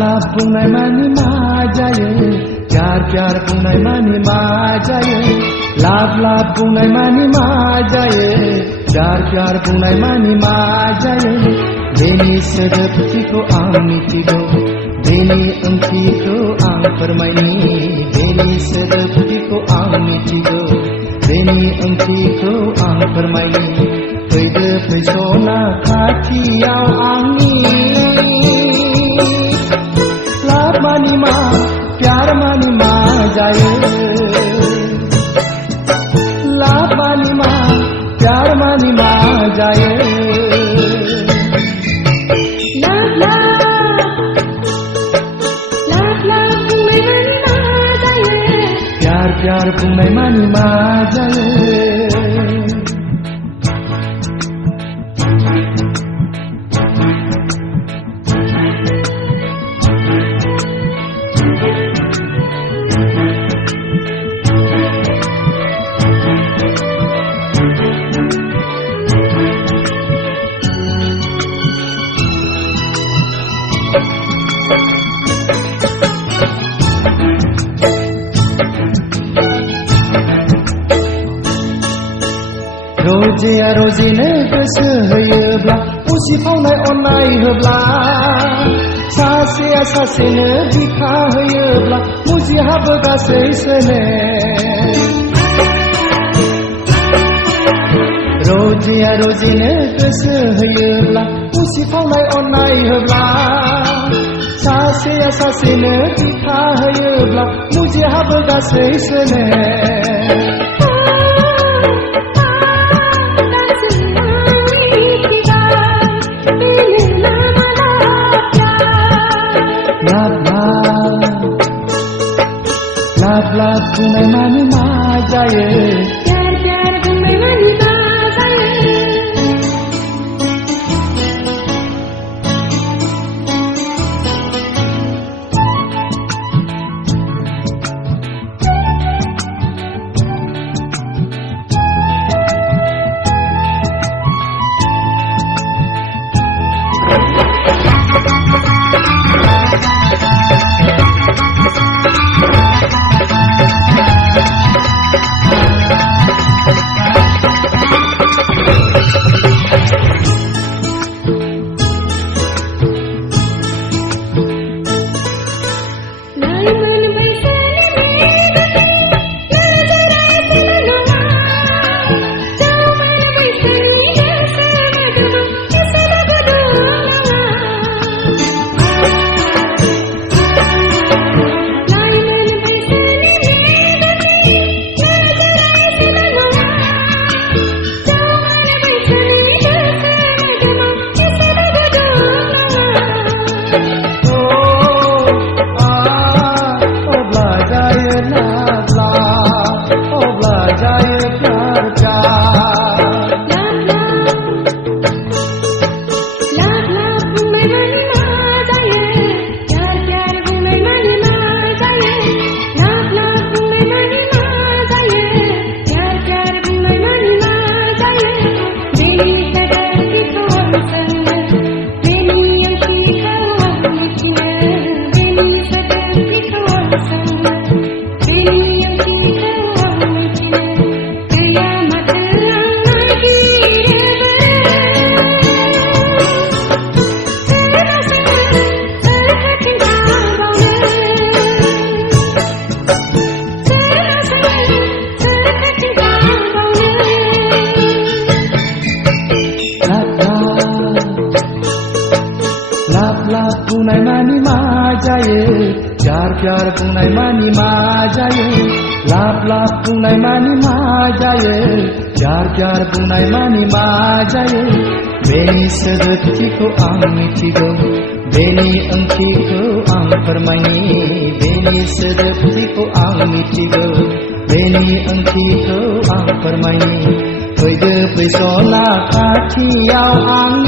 लाब बुंनाय मानि मा जायो प्यार बुंनाय मानि मा जायो लाब बुंनाय मानि मा जायो प्यार बुंनाय मानि मा जायो बेनि सोदोबथिखौ आं मिथिगौ बेनि ओंथिखौ आं फोरमायनि बेनि सोदोबथिखौ आं मिथिगौ बेनि ओंथिखौ आं फोरमायनि फैदो फैसना खाथियाव आंनि लाब मानि मा प्यार मानि मा जायो लाब मानि मा प्यार मानि मा जायो प्यार बुंनाय मानि मा जायो रोजेया रोजेनो गोसो होयोब्ला उसिफावनाय अननाय होब्ला सासेया सासेनो बिखा होयोब्ला मुजिहाबो गासै सोने रोजेया रोजेनो गोसो होयोब्ला उसिफावनाय अननाय होब्ला सासेया सासेनो बिखा होयोब्ला मुजिहाबो गासै सोने लाब बुंनाय मानि मा जायो प्यार बुंनाय मानि मा जायो बुंनाय मानि मा जायो प्यार बुंनाय मानि मा जायो लाब बुंनाय मानि मा जायो प्यार बुंनाय मानि मा जायो बेनि सोदोबथिखौ आं मिथिगौ बेनि ओंथिखौ आं फोरमायनि बेनि सोदोबथिखौ आं मिथिगौ बेनि ओंथिखौ आं फोरमायनि फैदो फैसना खाथियाव आं